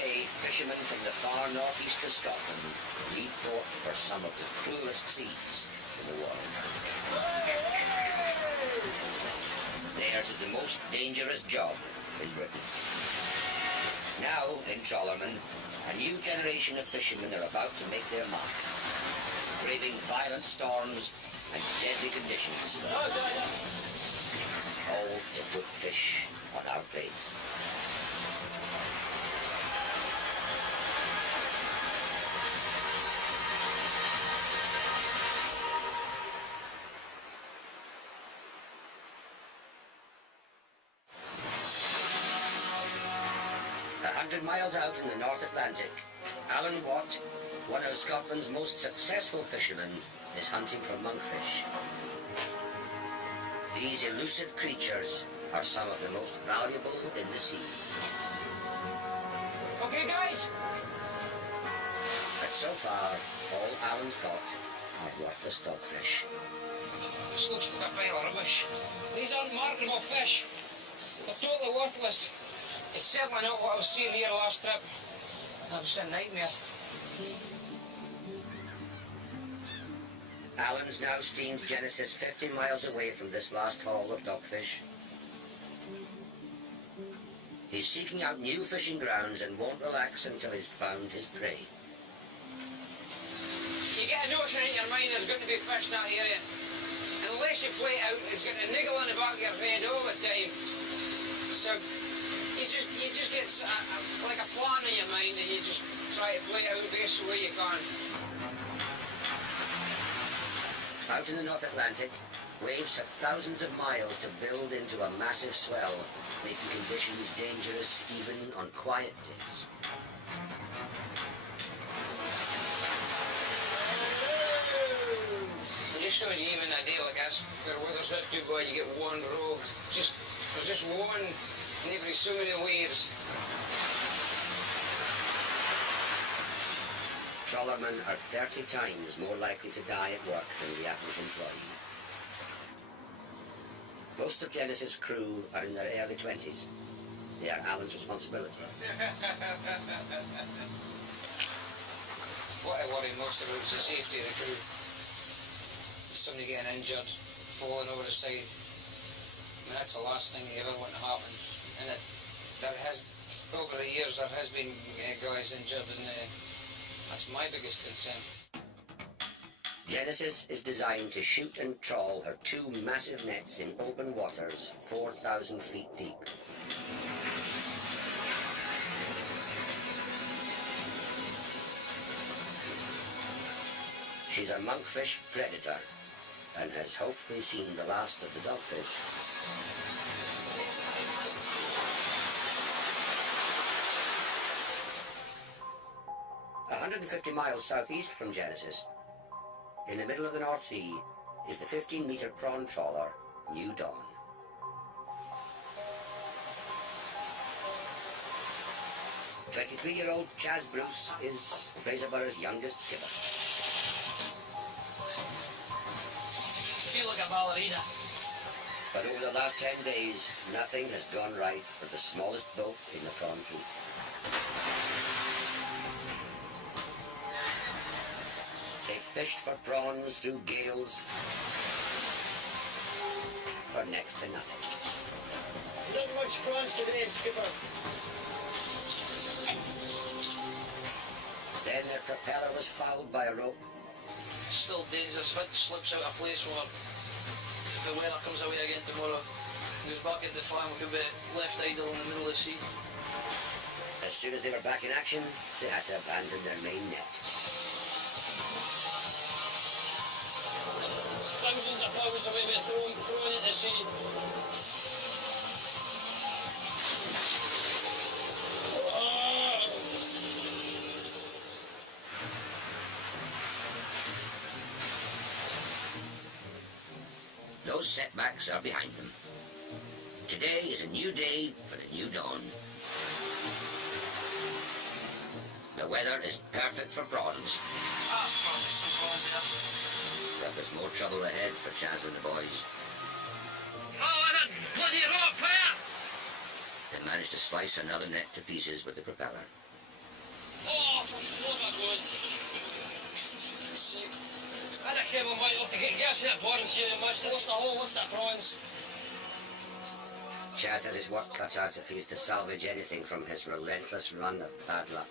Today, fishermen from the far northeast of Scotland leave port for some of the cruelest seas in the world. Theirs is the most dangerous job in Britain. Now, in Trawlermen, a new generation of fishermen are about to make their mark, braving violent storms and deadly conditions, all to put fish on our plates. 100 miles out in the North Atlantic, Alan Watt, one of Scotland's most successful fishermen, is hunting for monkfish. These elusive creatures are some of the most valuable in the sea. Okay, guys? But so far, all Alan's caught are worthless dogfish. This looks like a pile of rubbish. These aren't marketable fish. They're totally worthless. It's certainly not what I was seeing here last trip. That was a nightmare. Alan's now steamed Genesis 50 miles away from this last haul of dogfish. He's seeking out new fishing grounds and won't relax until he's found his prey. You get a notion in your mind there's going to be fish in that area. Unless you play it out, it's going to niggle in the back of your head all the time. So you just get like a plan in your mind and you just try to play it out the best way you can. Out in the North Atlantic, waves have thousands of miles to build into a massive swell, making conditions dangerous even on quiet days. It just shows you even a day like this, where the weather's not too bad, you get one rogue. There's just one in every so many waves. Trawlermen are 30 times more likely to die at work than the average employee. Most of Genesis' crew are in their early 20s. They are Alan's responsibility. What I worry most about is the safety of the crew. Somebody getting injured, falling over the side. I mean, that's the last thing you ever want to happen. And over the years, there has been guys injured, and that's my biggest concern. Genesis is designed to shoot and trawl her two massive nets in open waters 4,000 feet deep. She's a monkfish predator and has hopefully seen the last of the dogfish. A 150 miles southeast from Genesis, in the middle of the North Sea, is the 15-metre prawn trawler, New Dawn. – 23-year-old Chaz Bruce is Fraserburgh's youngest skipper. Feel like a ballerina. But over the last 10 days, nothing has gone right for the smallest boat in the prawn fleet. They fished for prawns through gales for next to nothing. Not much prawns today, skipper. Then their propeller was fouled by a rope. Still dangerous. If it slips out of place where if the weather comes away again tomorrow, goes back at the farm, we could be left idle in the middle of the sea. As soon as they were back in action, they had to abandon their main net. Thousands of pounds away we're thrown into the sea. Those setbacks are behind them. Today is a new day for the New Dawn. The weather is perfect for prawns. But there's more trouble ahead for Chaz and the boys. Oh, that bloody rope there! They managed to slice another net to pieces with the propeller. flipper good. Sick. I had a cable might have to get gas in that bottom shit and much. What's the hole? What's the prawns? Chaz has his work cut out if he is to salvage anything from his relentless run of bad luck.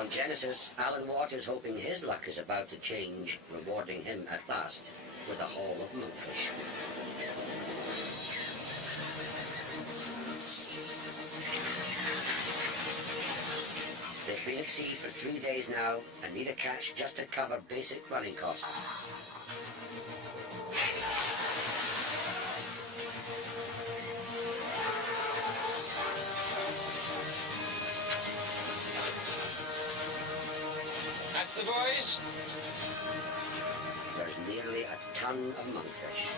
On Genesis, Alan Watt is hoping his luck is about to change, rewarding him at last with a haul of monkfish. They've been at sea for 3 days now and need a catch just to cover basic running costs. That's the boys. There's nearly a ton of monkfish.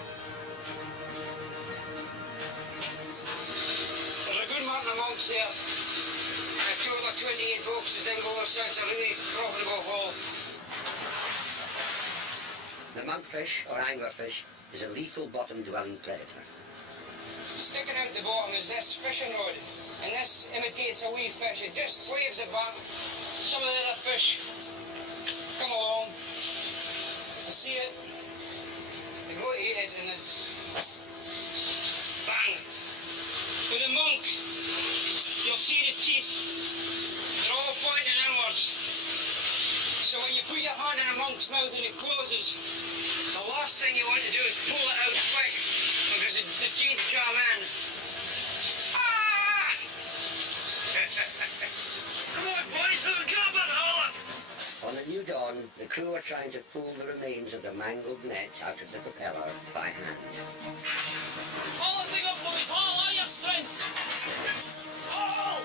There's a good amount of monks there. A total of 28 boxes dingo, so it's a really profitable haul. The monkfish, or anglerfish, is a lethal bottom-dwelling predator. Sticking out the bottom is this fishing rod, and this imitates a wee fish. It just waves it back. Some of the other fish. Come along. You see it? You go to eat it and it's bang. With a monk, you'll see the teeth. They're all pointing inwards. So when you put your hand in a monk's mouth and it closes, the last thing you want to do is pull it out quick because the teeth jam in. Ah! Come on, boys, we'll get up and holler. On the new dawn, the crew are trying to pull the remains of the mangled net out of the propeller by hand. Haul the thing up, boys. Haul all your strength. Haul!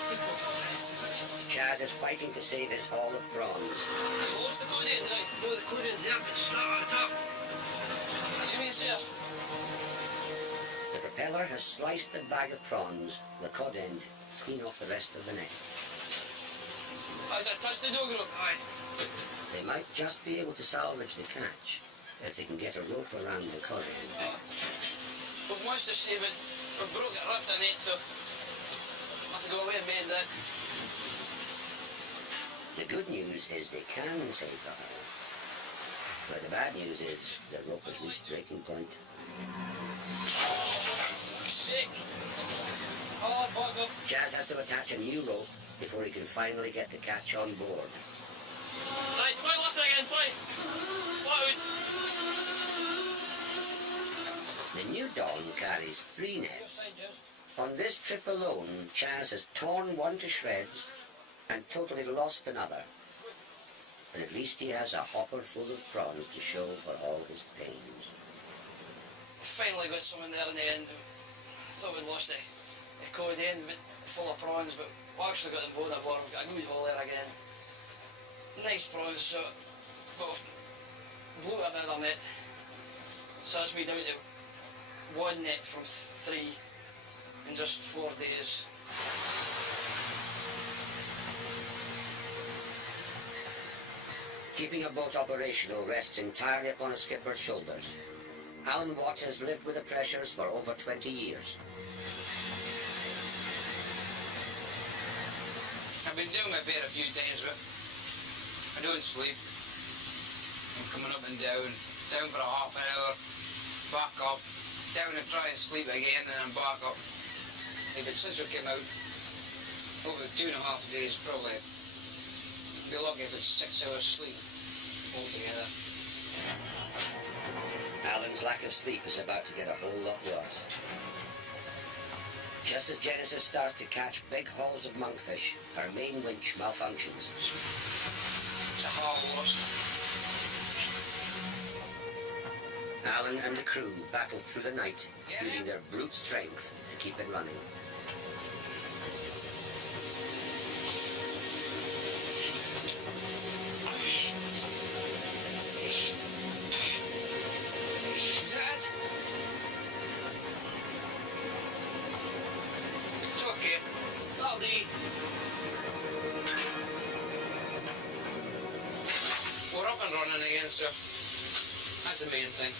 Chaz is fighting to save his haul of prawns. What's the code in, right? No, the code in, yeah, but it's not on top. What do you mean, sir? The propeller has sliced the bag of prawns, the cod end, clean off the rest of the net. Has it touched the dog rope? Aye. They might just be able to salvage the catch if they can get a rope around the cod end. We've managed to save it. We've broke it, ripped the net, so must go away and made that. The good news is they can save the hull. But the bad news is the rope has reached breaking point. Sick. Oh, bug up. Chaz has to attach a new rope before he can finally get the catch on board. Right, try listen again, try. Flat out. The new Dawn carries 3 nets. On this trip alone, Chaz has torn one to shreds and totally lost another. But at least he has a hopper full of prawns to show for all his pains. Finally got some in there in the end. Thought we'd lost the code end, but full of prawns, but we actually got them both aboard. We've got a good haul there again. Nice prawns, so but we've blew a bit of a net. So that's me down to 1 net from 3 in just 4 days. Keeping a boat operational rests entirely upon a skipper's shoulders. Alan Watt has lived with the pressures for over 20 years. I've been doing my bed a few times, but I don't sleep. I'm coming up and down for a half an hour, back up, down and try and sleep again, and then back up. But since we came out, over 2.5 days probably, be lucky if it's 6 hours sleep altogether. Alan's lack of sleep is about to get a whole lot worse. Just as Genesis starts to catch big hauls of monkfish, her main winch malfunctions. It's a hard lost. Alan and the crew battle through the night, using their brute strength to keep it running. Is that it? It's okay. That'll do. We're up and running again, so that's the main thing.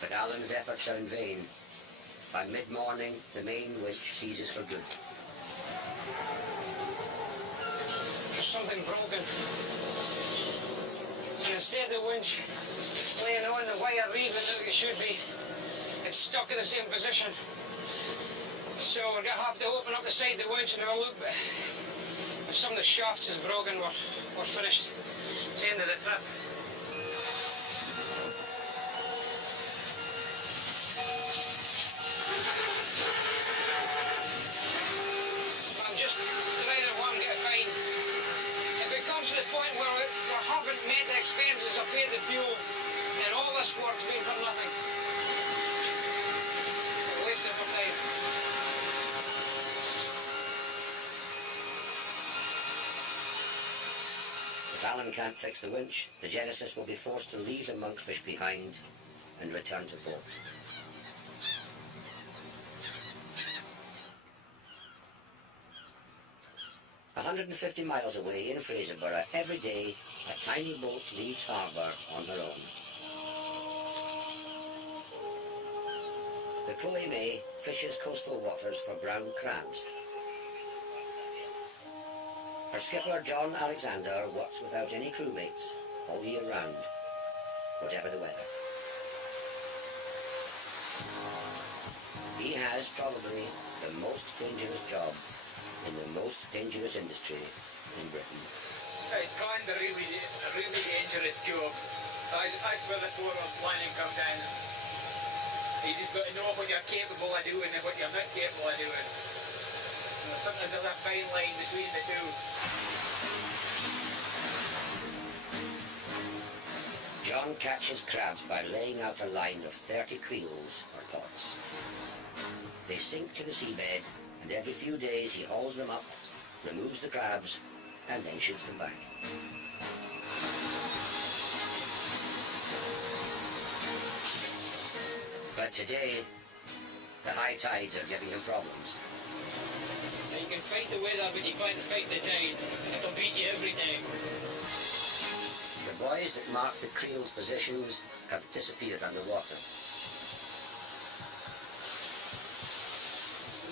But Alan's efforts are in vain. By mid-morning, the main winch seizes for good. There's something broken. And instead of the winch laying on the wire reeving like it should be, it's stuck in the same position. So we're going to have to open up the side of the winch and have a look. But if some of the shafts is broken, we're finished. It's the end of the trip. I'm just trying to one get a fine. If it comes to the point where we haven't met the expenses or paid the fuel, then all this work's been for nothing. We're wasting our time. If Alan can't fix the winch, the Genesis will be forced to leave the monkfish behind and return to port. "150 miles away in Fraserburgh, every day, a tiny boat leaves harbour on her own. The Chloe May fishes coastal waters for brown crabs. Her skipper, John Alexander, works without any crewmates all year round, whatever the weather. He has probably the most dangerous job in the most dangerous industry in Britain. It's kind of a really dangerous job. That's where the core of planning comes down. You just got to know what you're capable of doing and what you're not capable of doing. Sometimes there's a fine line between the two. John catches crabs by laying out a line of 30 creels or pots. They sink to the seabed, and every few days he hauls them up, removes the crabs, and then shoots them back. But today, the high tides are giving him problems. You can fight the weather, but you can't fight the tide. It'll beat you every time. The buoys that mark the creel's positions have disappeared underwater.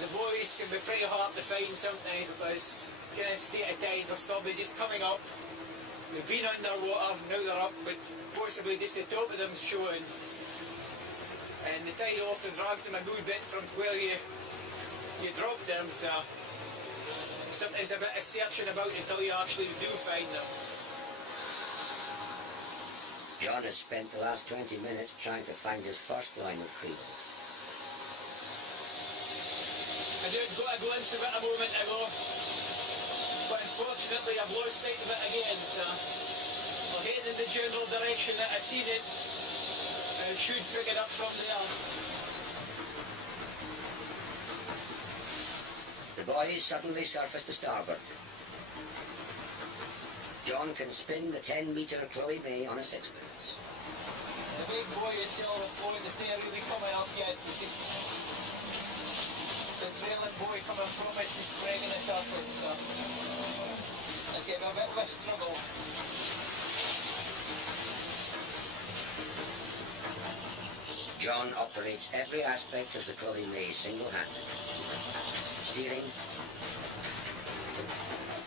The buoys can be pretty hard to find sometimes because kind of state of tides are still just coming up. They've been underwater, now they're up, but possibly just the top of them's showing. And the tide also drags them a good bit from where you drop them, so sometimes a bit of searching about until you actually do find them. John has spent the last 20 minutes trying to find his first line of creels. I just got a glimpse of it a moment ago, but unfortunately I've lost sight of it again, so I'll head in the general direction that I seen it, and I should pick it up from there. The buoys suddenly surface to starboard. John can spin the 10-metre Chloe May on a sixpence. The big buoy is still afloat, it's not really coming up yet, it's just the trailing buoy coming from it's just breaking the surface, so it's getting a bit of a struggle. John operates every aspect of the Chloe May single-handed. Steering,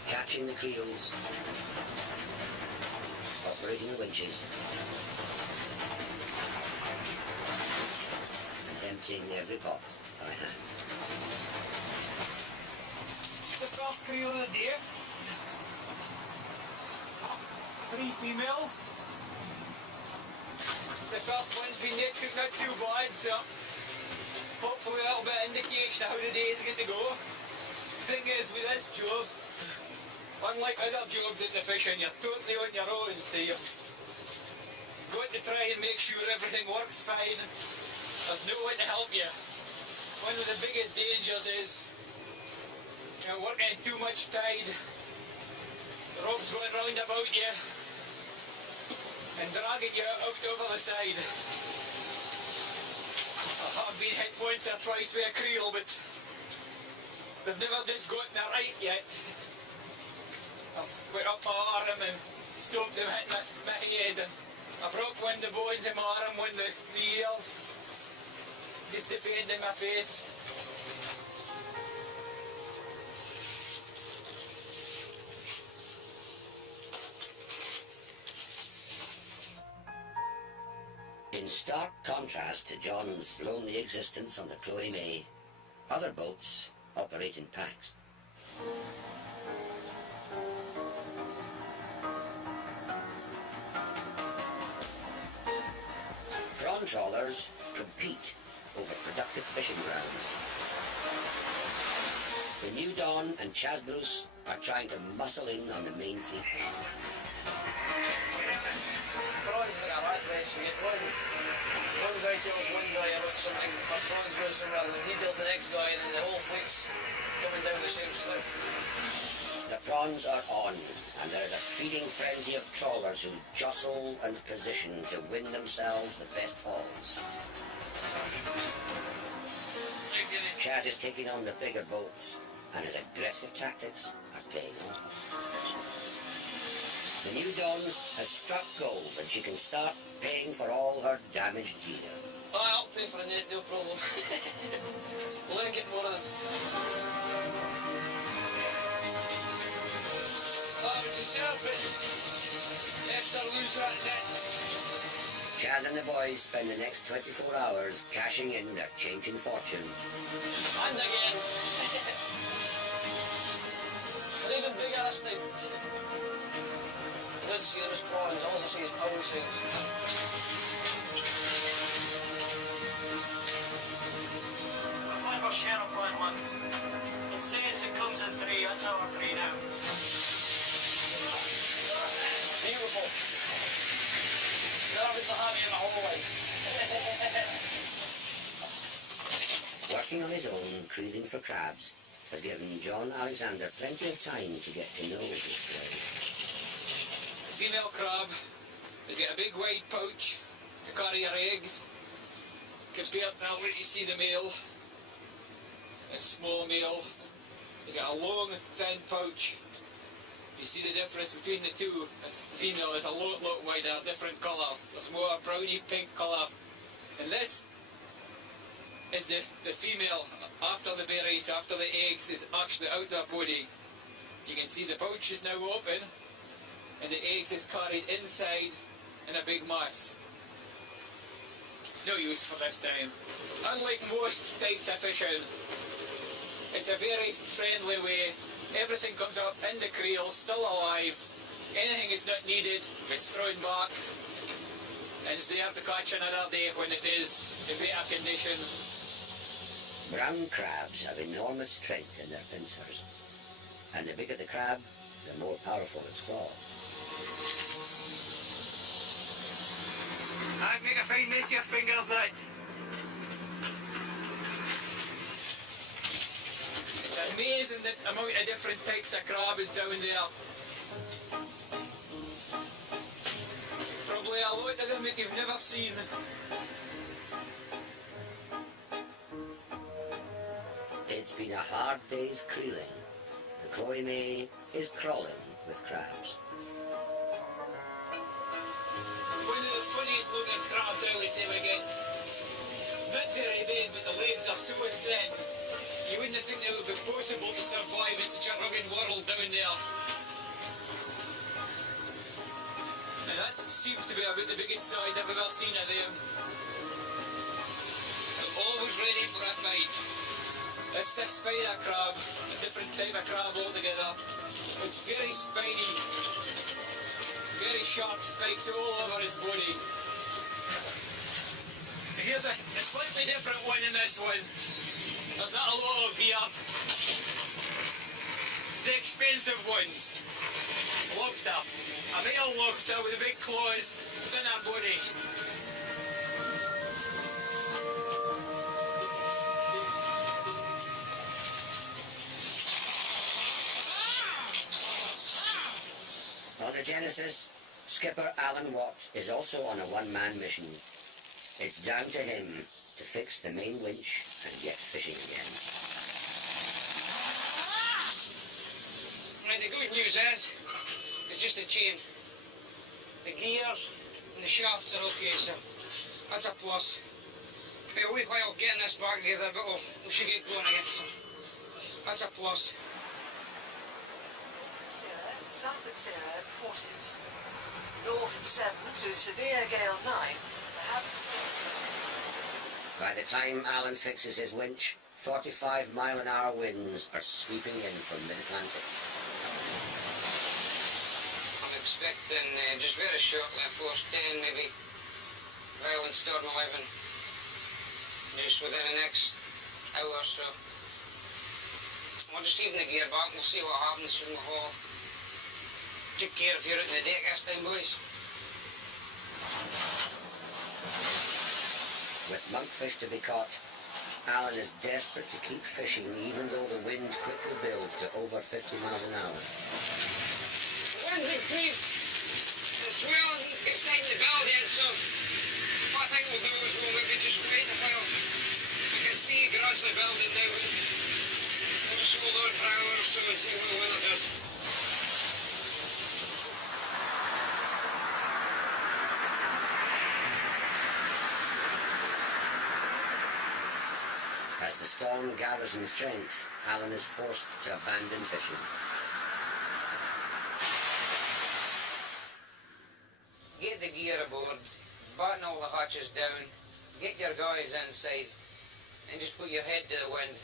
catching the creels, operating the winches, and emptying every pot by hand. It's the first creel of the day. 3 females. The first one's been not too bad, so hopefully a little bit of indication of how the day is going to go. The thing is, with this job, unlike other jobs in the fishing, you're totally on your own, so you've got to try and make sure everything works fine. There's no one to help you. One of the biggest dangers is working in too much tide. The rope's going round about you and dragging you out over the side. I've been hit once or twice with a creel, but they've never just gotten it right yet. I've put up my arm and stopped them hitting my head, and I broke one of the bones in my arm, one of the ears. He's defending my face. In stark contrast to John's lonely existence on the Trawlermen, other boats operate in packs. Prawn trawlers compete over productive fishing grounds. The New Dawn and Chasbrook are trying to muscle in on the main fleet. Prawns like a rat race. You get one guy tells one guy about something, the prawns go somewhere, and then he tells the next guy, and then the whole fleet's coming down the same slope. The prawns are on, and there is a feeding frenzy of trawlers who jostle and position to win themselves the best hauls. Chaz is taking on the bigger boats, and his aggressive tactics are paying off. The New Dawn has struck gold, and she can start paying for all her damaged gear. I'll pay for a net, no problem. We'll let get more of them. But yourself, after lose that net. Chaz and the boys spend the next 24 hours cashing in their changing fortune. And again. They're even bigger this time. I don't see them as prawns, all I see is pound size. I've had my share of bad luck. It says it comes in three, that's how I play now. Beautiful. Never been so happy in my whole life. Working on his own, creeling for crabs, has given John Alexander plenty of time to get to know his prey. Female crab has got a big wide pouch to carry her eggs, compared to what you see the male. A small male has got a long, thin pouch. You see the difference between the two. This female is a lot wider, different colour. There's more browny pink colour. And this is the female after the berries, after the eggs, is actually out of her body. You can see the pouch is now open, and the eggs is carried inside in a big mass. It's no use for this time. Unlike most types of fishing, it's a very friendly way. Everything comes up in the creel, still alive. Anything is not needed, it's thrown back, and it's there to catch another day when it is in better condition. Brown crabs have enormous strength in their pincers, and the bigger the crab, the more powerful its claw. I'd make a fine mess of your fingers, that. It's amazing the amount of different types of crab is down there. Probably a lot of them that you've never seen. It's been a hard day's creeling. The Trawlermen is crawling with crabs. One of the funniest looking crabs I would say we get. It's not very big, but the legs are so thin. You wouldn't think it would be possible to survive in such a rugged world down there. And that seems to be about the biggest size I've ever seen of them. I'm always ready for a fight. It's a spider crab, a different type of crab altogether. It's very spiny, very sharp spikes all over his body. Here's a slightly different one in this one. There's not a lot of here. The expensive ones. Lobster. A male lobster with the big claws within her body. On the Genesis, skipper Alan Watt is also on a one-man mission. It's down to him to fix the main winch and get fishing again. Right, the good news is, it's just the chain. The gears and the shafts are okay, so that's a plus. me a wee while getting this back together, but we should get going again, so that's a plus. South at 0, forces. North at 7 to severe gale 9, perhaps. By the time Alan fixes his winch, 45-mile-an-hour winds are sweeping in from mid-Atlantic. I'm expecting just very shortly a force 10, maybe violent storm 11, just within the next hour or so. We'll just even the gear back and we'll see what happens from the hall. Take care if you're out in the deck this time, boys. With monkfish to be caught, Alan is desperate to keep fishing even though the wind quickly builds to over 50 miles an hour. The wind's increased. The swell isn't getting time to build yet, so what I think we'll do is we'll maybe just wait a while. We can see gradually building now. We'll just hold on for an hour or so and see what the weather does. As the storm gathers in strength, Alan is forced to abandon fishing. Get the gear aboard, batten all the hatches down, get your guys inside, and just put your head to the wind.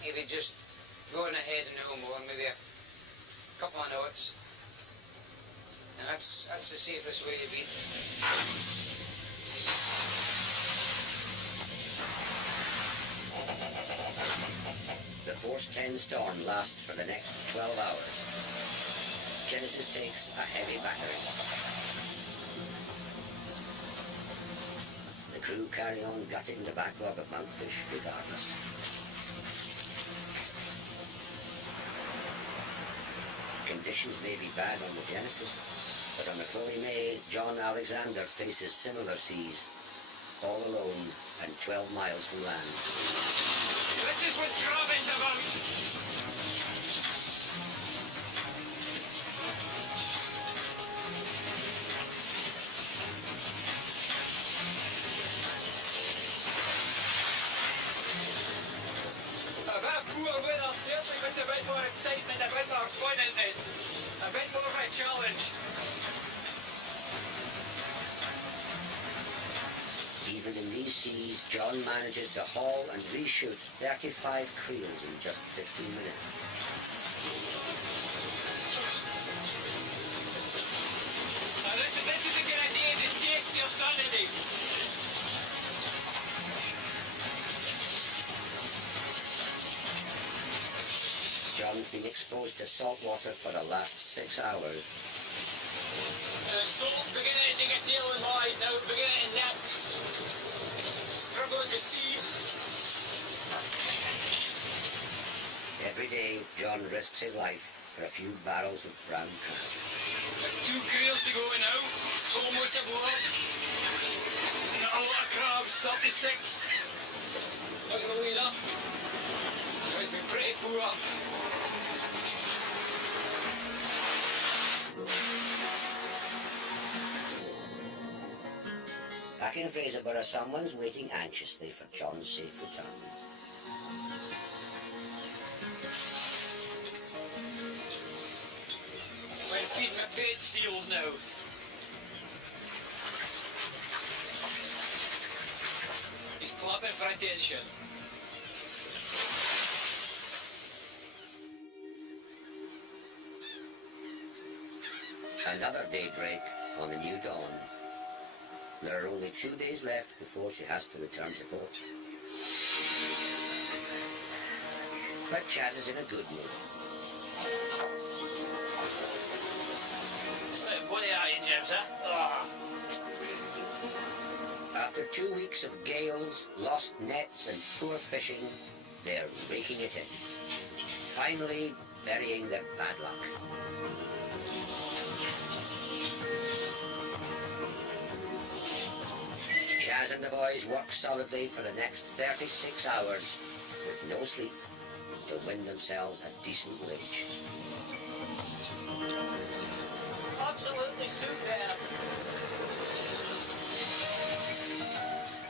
Maybe just going ahead no more, maybe a couple of knots. And that's the safest way to be. The Force 10 storm lasts for the next 12 hours. Genesis takes a heavy battering. The crew carry on gutting the backlog of monkfish regardless. Conditions may be bad on the Genesis, but on the Chloe May, John Alexander faces similar seas, all alone and 12 miles from land. This is what crabbing's about. A bit of poor weather certainly puts a bit more excitement, a bit more fun in it. A bit more of a challenge. Even in these seas, John manages to haul and reshoot 35 creels in just 15 minutes. Now this is the kind of day that tests your sanity. John's been exposed to salt water for the last 6 hours. The salt's beginning to take a tail in my eyes now, beginning to nip. Struggling to see. Every day, John risks his life for a few barrels of brown crab. There's 2 creels to go now. It's almost aboard. Not a lot of crabs, 36. Look at the leader. So it's been pretty poor. Back in Fraserburgh, someone's waiting anxiously for John's safe return. I'm feeding my bait seals now. He's clapping for attention. Another daybreak on the new dawn. There are only 2 days left before she has to return to port. But Chaz is in a good mood. It's like bloody at you, James, eh? After 2 weeks of gales, lost nets and poor fishing, they're raking it in. Finally burying their bad luck. Chaz and the boys work solidly for the next 36 hours with no sleep to win themselves a decent wage. Absolutely superb.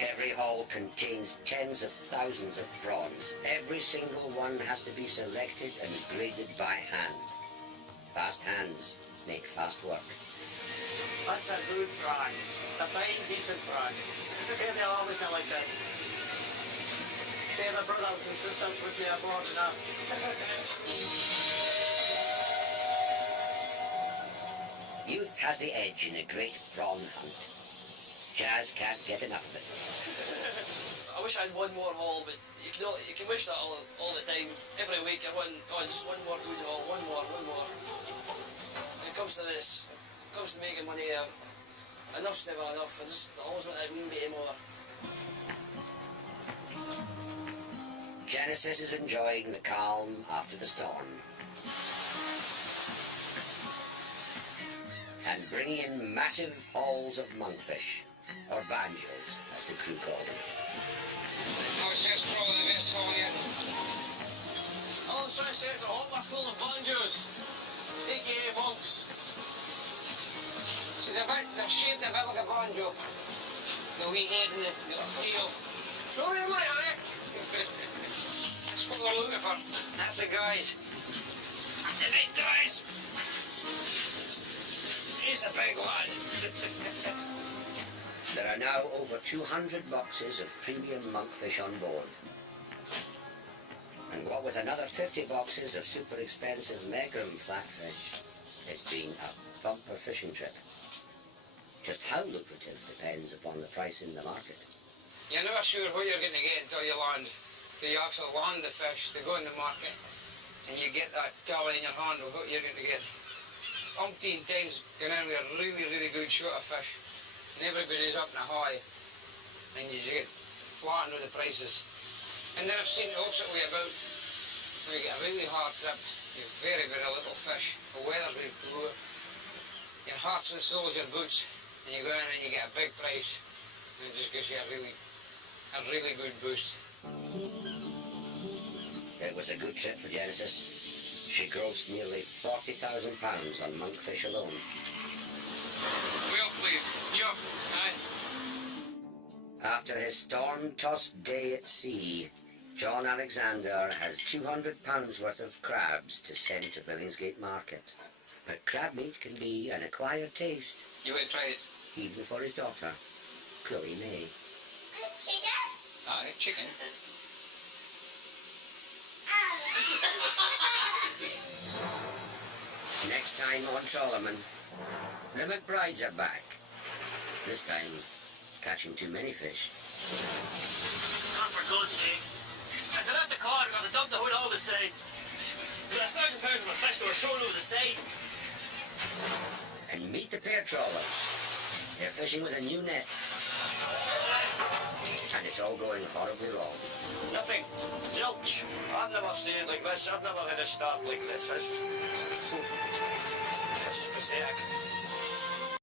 Every Every haul contains tens of thousands of prawns. Every single one has to be selected and graded by hand. Fast hands make fast work. That's a good fry. A fine, decent fry. They'll always know like that. They're my brothers and sisters with me aboard now. Youth has the edge in a great prawn hunt. Jazz can't get enough of it. I wish I had one more haul, but you can wish that all the time. Every week you're wanting, oh, just one more good haul, one more. When it comes to this, it comes to making money, enough's never enough. I always want a wee bit more. Genesis is enjoying the calm after the storm. And bringing in massive hauls of monkfish, or banjos, as the crew call them. No, it's just probably the best haul yet. All I'm trying to say is a hopper full of banjos, aka monks. So they're shaped a bit like a banjo. The wee head and the little tail. Show me the light, honey. That's what we're looking for. That's the guys. The big guys. He's a big one. There are now over 200 boxes of premium monkfish on board. And what with another 50 boxes of super expensive Megram flatfish, it's been a bumper fishing trip. Just how lucrative depends upon the price in the market. You're never sure what you're going to get until you land. Till you actually land the fish, they go in the market, and you get that tally in your hand of what you're going to get. Umpteen times going in with a really good shot of fish, and everybody's up in a high, and you just get flattened with the prices. And then I've seen the opposite way about, when you get a really hard trip, you have very little fish, the weather's really poor, your hearts and souls, your boots, and you go in and you get a big price, and it just gives you a really good boost. It was a good trip for Genesis. She grossed nearly £40,000 on monkfish alone. Well, please, Jeff, aye. After his storm-tossed day at sea, John Alexander has £200 worth of crabs to send to Billingsgate Market. But crab meat can be an acquired taste, You want to try it? even for his daughter, Chloe May. Aye, chicken. Next time on Trawlermen, the McBrides are back. This time, catching too many fish. Oh, for God's sakes. I said at the car, we got to dump the hood all the side. We got 1,000 pounds of fish that were thrown over the side. And meet the pair trawlers. They're fishing with a new net. And it's all going horribly wrong. Nothing. Zilch. I've never seen it like this. I've never had a start like this. This is pathetic.